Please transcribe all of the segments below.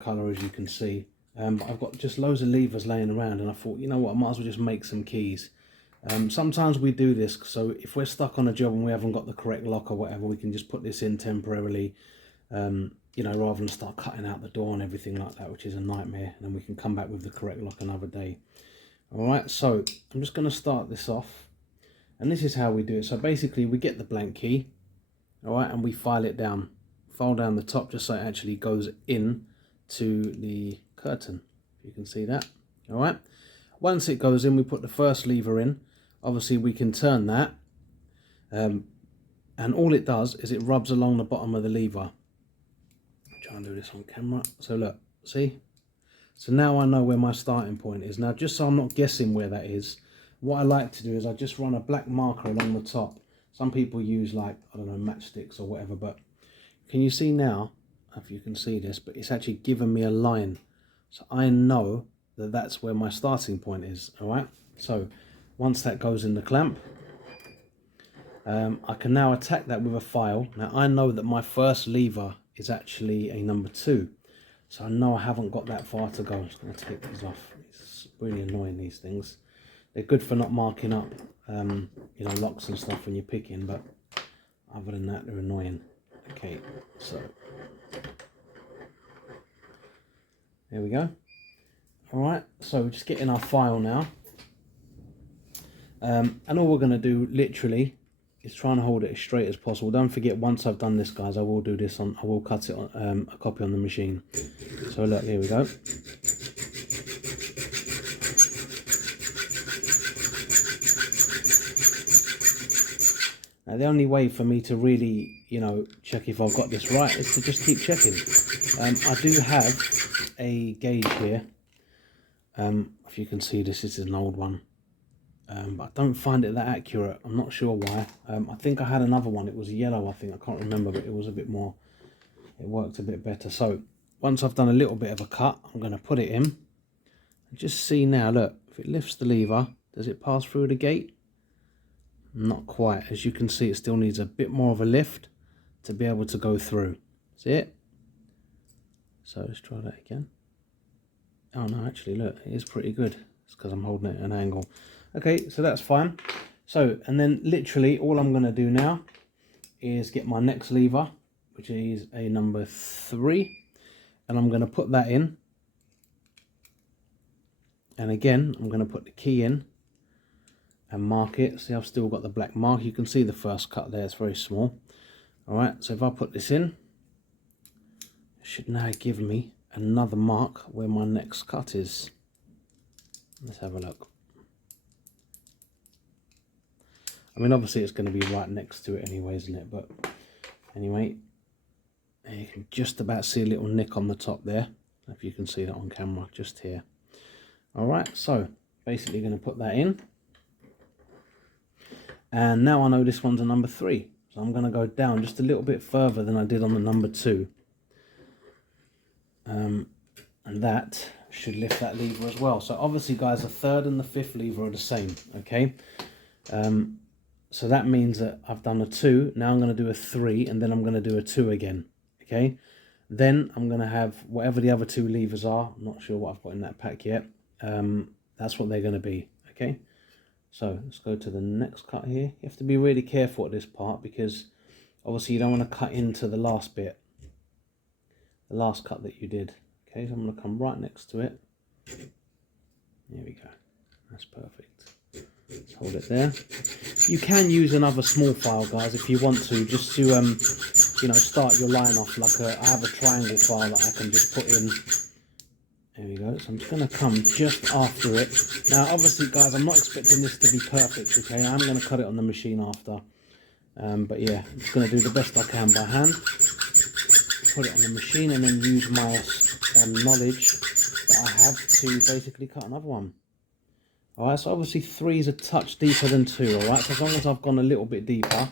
colour, as you can see. But I've got just loads of levers laying around, and I thought, you know what, I might as well just make some keys. Sometimes we do this, so if we're stuck on a job and we haven't got the correct lock or whatever, we can just put this in temporarily, you know, rather than start cutting out the door and everything like that, which is a nightmare, and then we can come back with the correct lock another day. Alright, so I'm just going to start this off, and this is how we do it. So basically we get the blank key, alright, and we file it down. File down the top just so it actually goes in to the curtain. You can see that. Alright, once it goes in, we put the first lever in. Obviously we can turn that, and all it does is it rubs along the bottom of the lever. I'll try and do this on camera. So look, see? So now I know where my starting point is. Now, just so I'm not guessing where that is, what I like to do is I just run a black marker along the top. Some people use, like, I don't know, matchsticks or whatever, but can you see now, if you can see this, but it's actually given me a line. So I know that that's where my starting point is, all right? So once that goes in the clamp, I can now attack that with a file. Now I know that my first lever is actually a number 2. So I know I haven't got that far to go. I'm just going to take these off. It's really annoying, these things. They're good for not marking up, you know, locks and stuff when you're picking, but other than that, they're annoying. Okay, so there we go. Alright, so we're just getting our file now. And all we're going to do, literally, is try and hold it as straight as possible. Don't forget, once I've done this, guys, I will do this on, I will cut it on a copy on the machine. So look, here we go. Now the only way for me to really, you know, check if I've got this right is to just keep checking. I do have a gauge here. If you can see, this is an old one. But I don't find it that accurate. I'm not sure why. I think I had another one. It was yellow, I think. I can't remember, but it was a bit more, it worked a bit better. So once I've done a little bit of a cut, I'm going to put it in. And just see now, look, if it lifts the lever, does it pass through the gate? Not quite. As you can see, it still needs a bit more of a lift to be able to go through. See it? So let's try that again. Oh no, actually, look, it is pretty good. It's because I'm holding it at an angle. Okay, so that's fine. So, and then literally all I'm going to do now is get my next lever, which is a number 3, and I'm going to put that in. And again, I'm going to put the key in and mark it. See, I've still got the black mark. You can see the first cut there, it's very small. Alright, so if I put this in, it should now give me another mark where my next cut is. Let's have a look. I mean, obviously it's going to be right next to it anyway, isn't it? But anyway, you can just about see a little nick on the top there. If you can see that on camera, just here. Alright, so basically going to put that in. And now I know this one's a number 3. So I'm going to go down just a little bit further than I did on the number 2. And that should lift that lever as well. So obviously, guys, the 3rd and the 5th lever are the same, okay? So that means that I've done a 2, now I'm going to do a 3, and then I'm going to do a 2 again, okay? Then I'm going to have whatever the other 2 levers are. I'm not sure what I've got in that pack yet. That's what they're going to be, okay? So let's go to the next cut here. You have to be really careful at this part because obviously you don't want to cut into the last bit, the last cut that you did. Okay, so I'm going to come right next to it. There we go. That's perfect. Let's hold it there. You can use another small file, guys, if you want to, just to, you know, start your line off. Like I have a triangle file that I can just put in. There we go. So I'm just going to come just after it. Now, obviously, guys, I'm not expecting this to be perfect, okay? I'm going to cut it on the machine after. But yeah, I'm just going to do the best I can by hand. Put it on the machine and then use my knowledge that I have to basically cut another one. Alright, so obviously 3 is a touch deeper than 2, alright? So as long as I've gone a little bit deeper,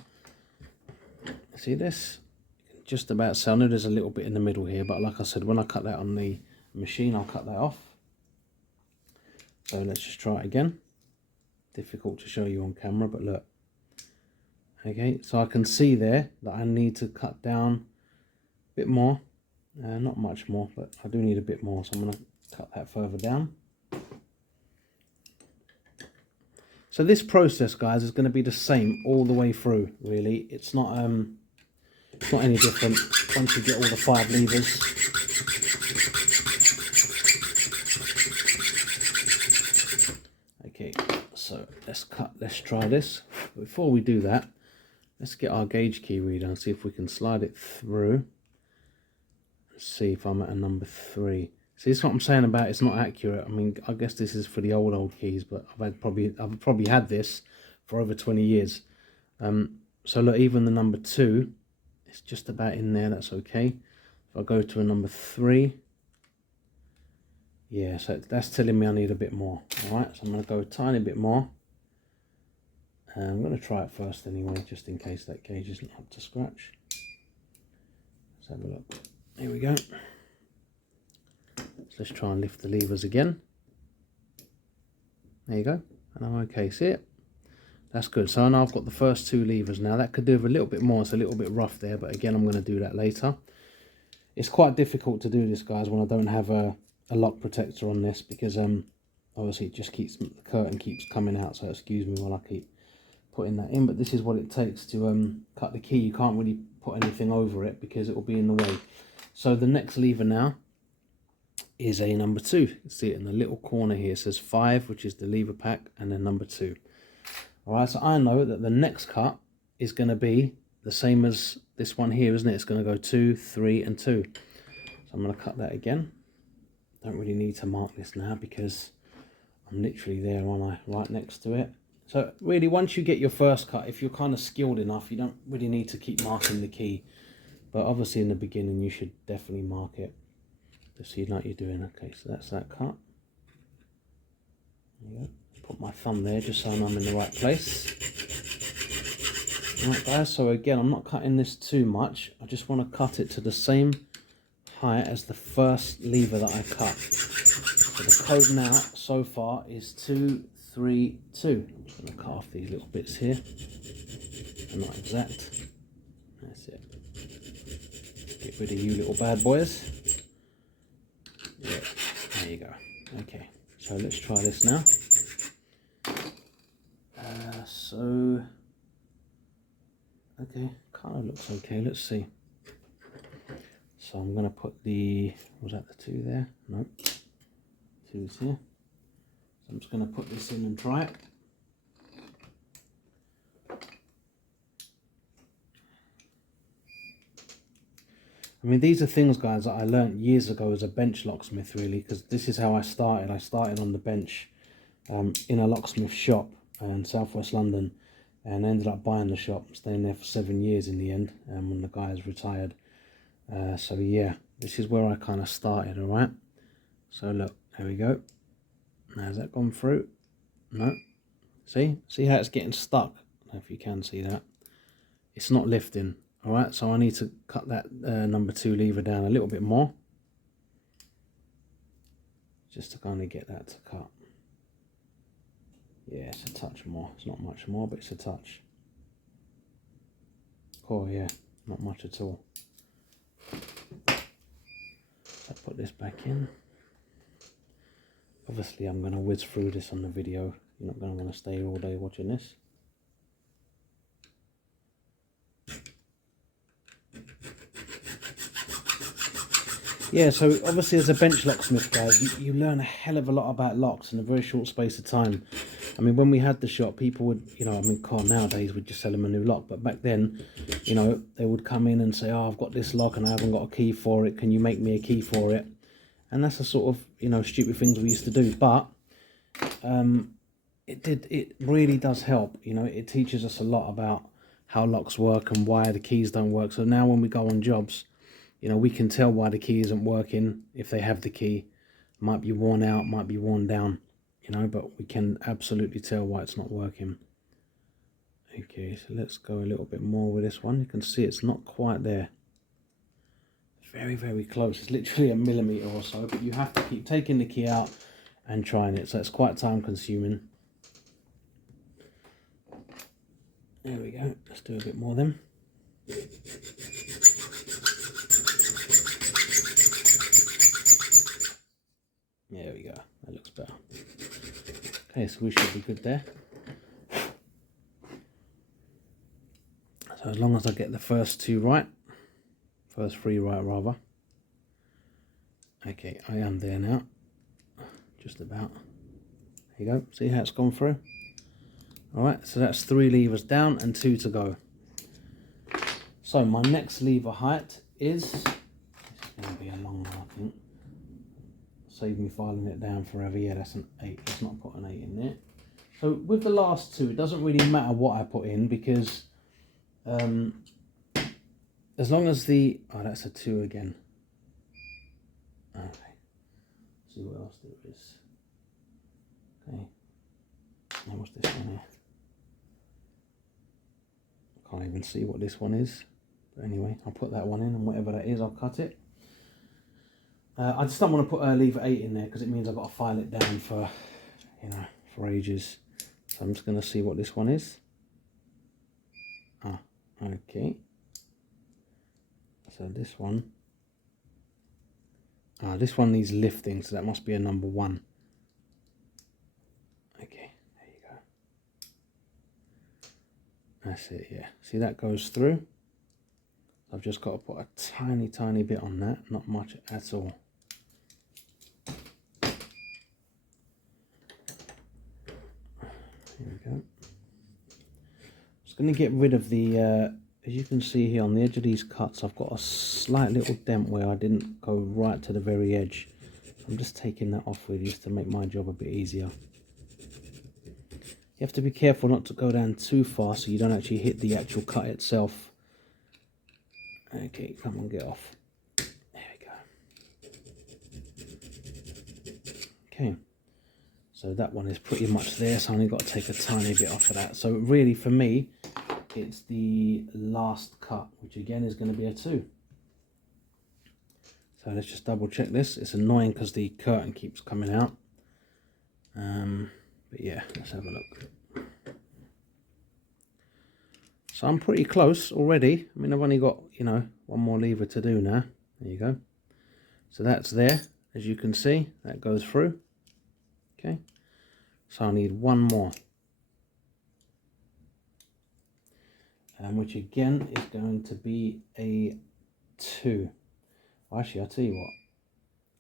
see this? Just about, so I know there's a little bit in the middle here, but like I said, when I cut that on the machine, I'll cut that off. So let's just try it again. Difficult to show you on camera, but look. Okay, so I can see there that I need to cut down a bit more. Not much more, but I do need a bit more, so I'm going to cut that further down. So this process, guys, is going to be the same all the way through, really. It's not any different once you get all the 5 levers. Okay, so let's try this. Before we do that, let's get our gauge key reader and see if we can slide it through. See if I'm at a number 3. See, this is what I'm saying about it's not accurate. I mean, I guess this is for the old keys, but I've probably had this for over 20 years. So look, even the number 2, it's just about in there. That's okay. If I go to a number 3, yeah, so that's telling me I need a bit more. All right, so I'm going to go a tiny bit more. And I'm going to try it first anyway, just in case that gauge isn't up to scratch. Let's have a look. Here we go. So let's try and lift the levers again. There you go. And I'm okay. See it? That's good. So now I've got the first 2 levers now. That could do with a little bit more. It's a little bit rough there, but again, I'm going to do that later. It's quite difficult to do this, guys, when I don't have a lock protector on this, because obviously it just keeps, the curtain keeps coming out, so excuse me while I keep putting that in. But this is what it takes to cut the key. You can't really put anything over it because it will be in the way. So the next lever now is a number 2. You can see it in the little corner here. It says 5, which is the lever pack, and then number 2. All right, so I know that the next cut is going to be the same as this one here, isn't it? It's going to go 2, 3, and 2. So I'm going to cut that again. Don't really need to mark this now because I'm literally there, aren't I? Right next to it. So really, once you get your first cut, if you're kind of skilled enough, you don't really need to keep marking the key. But obviously in the beginning, you should definitely mark it, just so you know what you're doing. Okay, so that's that cut. There you go. Put my thumb there just so I know I'm in the right place. Right, guys, so again, I'm not cutting this too much. I just want to cut it to the same height as the first lever that I cut. So the code now, so far, is 2, 3, 2. I'm just going to cut off these little bits here. They're not exact. That's it. Get rid of you little bad boys. Yeah, there you go. Okay, so let's try this now. Okay, kind of looks okay. Let's see. So I'm going to put the, was that the 2 there? No, 2's here. So I'm just going to put this in and try it. I mean, these are things, guys, that I learned years ago as a bench locksmith, really, because this is how I started. I started on the bench in a locksmith shop in southwest London, and ended up buying the shop, staying there for 7 years in the end, when the guy has retired. So yeah, this is where I kind of started, all right? So look, there we go. Now, has that gone through? No. See how it's getting stuck? I don't know if you can see that. It's not lifting, all right? So I need to cut that number 2 lever down a little bit more, just to kind of get that to cut. Yeah, it's a touch more. It's not much more, but it's a touch. Oh yeah, not much at all. I put this back in. Obviously, I'm going to whiz through this on the video. You're not going to want to stay all day watching this. Yeah, so obviously as a bench locksmith, guys, you learn a hell of a lot about locks in a very short space of time. I mean, when we had the shop, people would, you know, I mean, nowadays we'd just sell them a new lock. But back then, you know, they would come in and say, oh, I've got this lock and I haven't got a key for it. Can you make me a key for it? And that's the sort of, you know, stupid things we used to do. But it really does help. You know, it teaches us a lot about how locks work and why the keys don't work. So now when we go on jobs, you know, we can tell why the key isn't working if they have the key. It might be worn out, might be worn down, you know, but we can absolutely tell why it's not working. Okay, so let's go a little bit more with this one. You can see it's not quite there. Very, very close. It's literally a millimetre or so, but you have to keep taking the key out and trying it. So it's quite time consuming. There we go. Let's do a bit more then. There we go. That looks better. Okay, so we should be good there. So as long as I get the first two right, first three right rather. Okay, I am there now. Just about. There you go. See how it's gone through? Alright, so that's 3 levers down and 2 to go. So my next lever height is, this is going to be a long one, I think. Save me filing it down forever. Yeah, that's an 8. Let's not put an 8 in there. So with the last two, it doesn't really matter what I put in because as long as the, oh, that's a 2 again. Okay, see what else there is. Okay, now what's this one here? I can't even see what this one is. But anyway, I'll put that one in, and whatever that is, I'll cut it. I just don't want to put a lever 8 in there because it means I've got to file it down for, you know, for ages. So I'm just going to see what this one is. Ah, okay. So this one. Ah, this one needs lifting, so that must be a number 1. Okay, there you go. That's it, yeah. See, that goes through. I've just got to put a tiny, tiny bit on that, not much at all. Here we go. Just going to get rid of the, as you can see here on the edge of these cuts, I've got a slight little dent where I didn't go right to the very edge. I'm just taking that off really just to make my job a bit easier. You have to be careful not to go down too far so you don't actually hit the actual cut itself. Okay, come on, get off. There we go. Okay. So that one is pretty much there, so I only got to take a tiny bit off of that. So really for me, it's the last cut, which again is going to be a 2. So let's just double check this. It's annoying because the curtain keeps coming out. But yeah, let's have a look. So I'm pretty close already. I mean, I've only got, you know, one more lever to do now. There you go. So that's there, as you can see, that goes through. Okay, so I need one more, which again is going to be a 2. Well, actually, I'll tell you what,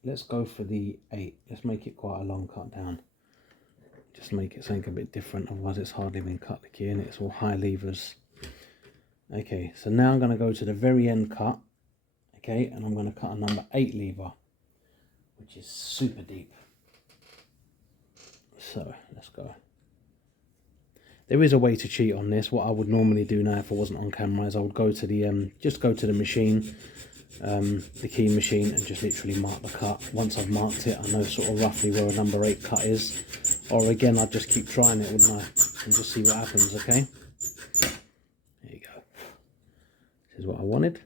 let's go for the 8. Let's make it quite a long cut down. Just make it something a bit different, otherwise it's hardly been cut the key and it's all high levers. Okay, so now I'm going to go to the very end cut, okay, and I'm going to cut a number 8 lever, which is super deep. So let's go. There is a way to cheat on this. What I would normally do now if I wasn't on camera is I would go to the just go to the machine, the key machine, and just literally mark the cut. Once I've marked it, I know sort of roughly where a number 8 cut is. Or again, I'd just keep trying it, wouldn't I? And just see what happens, okay? There you go. This is what I wanted.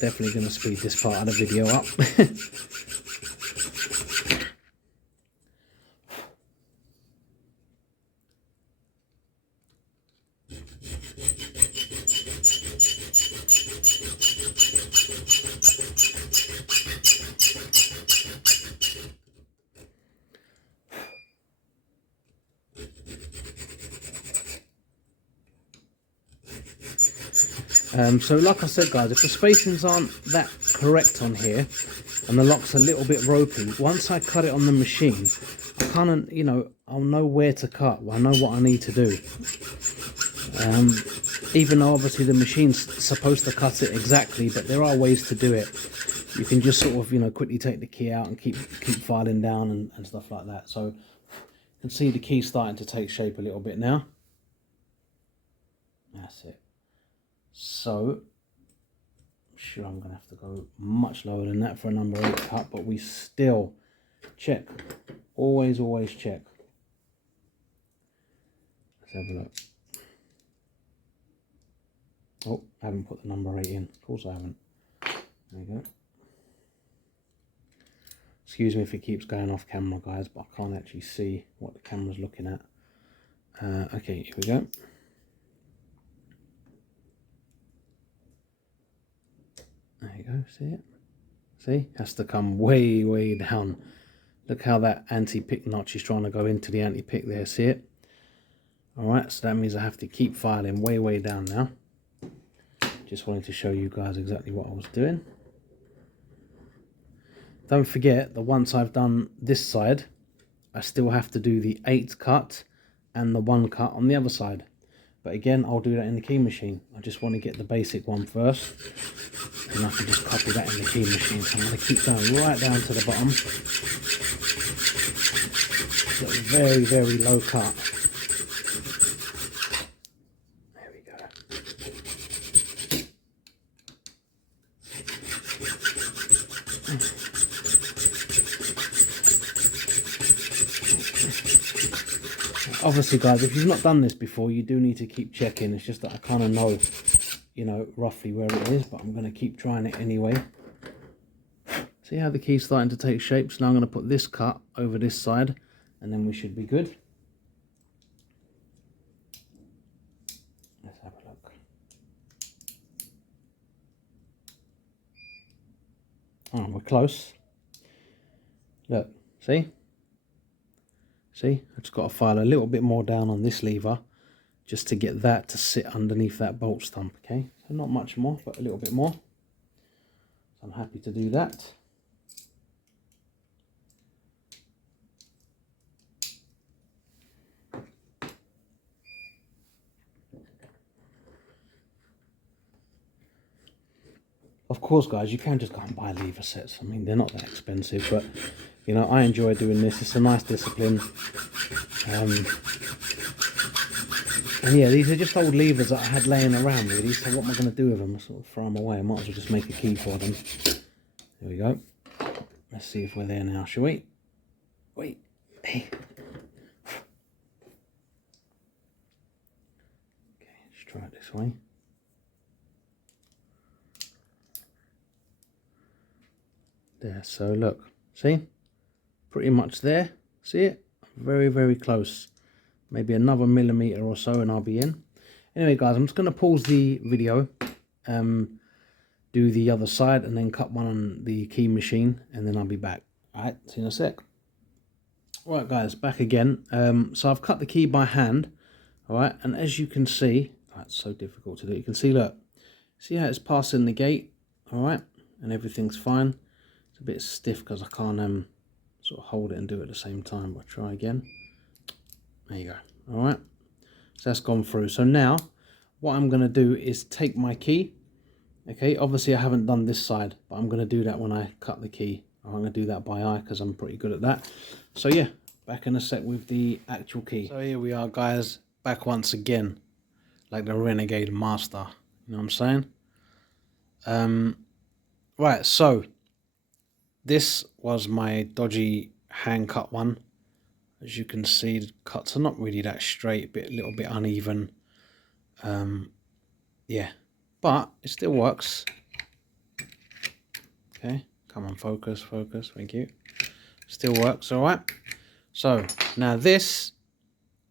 Definitely going to speed this part of the video up. So like I said guys, if the spacings aren't that correct on here and the lock's a little bit ropey, once I cut it on the machine, I kind of, you know, I'll know where to cut. I know what I need to do. Even though obviously the machine's supposed to cut it exactly, but there are ways to do it. You can just sort of, you know, quickly take the key out and keep filing down and stuff like that. So you can see the key starting to take shape a little bit now. That's it. So I'm sure I'm going to have to go much lower than that for a number 8 cut, but we still check. Always check. Let's have a look. Oh, I haven't put the number 8 in. Of course I haven't. There you go. Excuse me if it keeps going off camera, guys, but I can't actually see what the camera's looking at. Okay, here we go. you go, see it? See, has to come way, way down. Look how that anti-pick notch is trying to go into the anti-pick there, see it? Alright, so that means I have to keep filing way, way down now. Just wanted to show you guys exactly what I was doing. Don't forget that once I've done this side, I still have to do the 8 cut and the 1 cut on the other side. But again, I'll do that in the key machine. I just want to get the basic one first. And I can just copy that in the key machine. So I'm going to keep going right down to the bottom. Get a very, very low cut. There we go. Obviously, guys, if you've not done this before, you do need to keep checking. It's just that I kind of know, you know, roughly where it is, but I'm going to keep trying it anyway. See how the key's starting to take shape? So now I'm going to put this cut over this side, and then we should be good. Let's have a look. Oh, we're close. Look, see? See, I've just got to file a little bit more down on this lever just to get that to sit underneath that bolt stump, okay? So not much more, but a little bit more. So I'm happy to do that. Of course, guys, you can just go and buy lever sets. I mean, they're not that expensive, but, you know, I enjoy doing this. It's a nice discipline. And yeah, these are just old levers that I had laying around, really. So what am I going to do with them? I sort of throw them away. I might as well just make a key for them. There we go. Let's see if we're there now, shall we? Wait. Hey. Okay, let's try it this way. There, so look, see, pretty much there, see it, very, very close, maybe another millimeter or so and I'll be in. Anyway, guys, I'm just going to pause the video, do the other side and then cut one on the key machine and then I'll be back. Alright, see you in a sec. Right, guys, back again. So I've cut the key by hand, alright, and as you can see, it's so difficult to do, you can see, look, see how it's passing the gate, alright, and everything's fine. It's a bit stiff because I can't sort of hold it and do it at the same time, but try again. There you go. All right, so that's gone through. So now what I'm going to do is take my key. Okay, obviously I haven't done this side, but I'm going to do that when I cut the key. I'm going to do that by eye because I'm pretty good at that. So yeah, back in a sec with the actual key. So here we are, guys, back once again, like the Renegade Master. You know what I'm saying? Right, so this was my dodgy hand cut one. As you can see, the cuts are not really that straight, a little bit uneven. Yeah, but it still works. Okay, come on, focus, focus, thank you. Still works, all right. So now this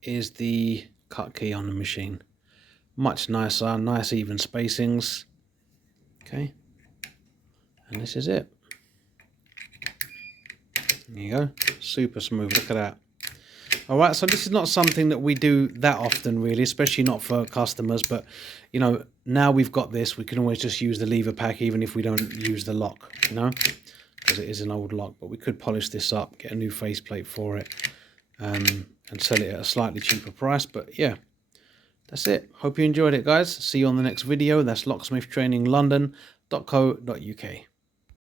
is the cut key on the machine. Much nicer, nice even spacings. Okay, and this is it. There you go, super smooth, look at that. Alright, so this is not something that we do that often really, especially not for customers, but you know, now we've got this, we can always just use the lever pack even if we don't use the lock, you know, because it is an old lock, but we could polish this up, get a new faceplate for it, and sell it at a slightly cheaper price. But yeah, that's it. Hope you enjoyed it, guys. See you on the next video. That's locksmithtraininglondon.co.uk.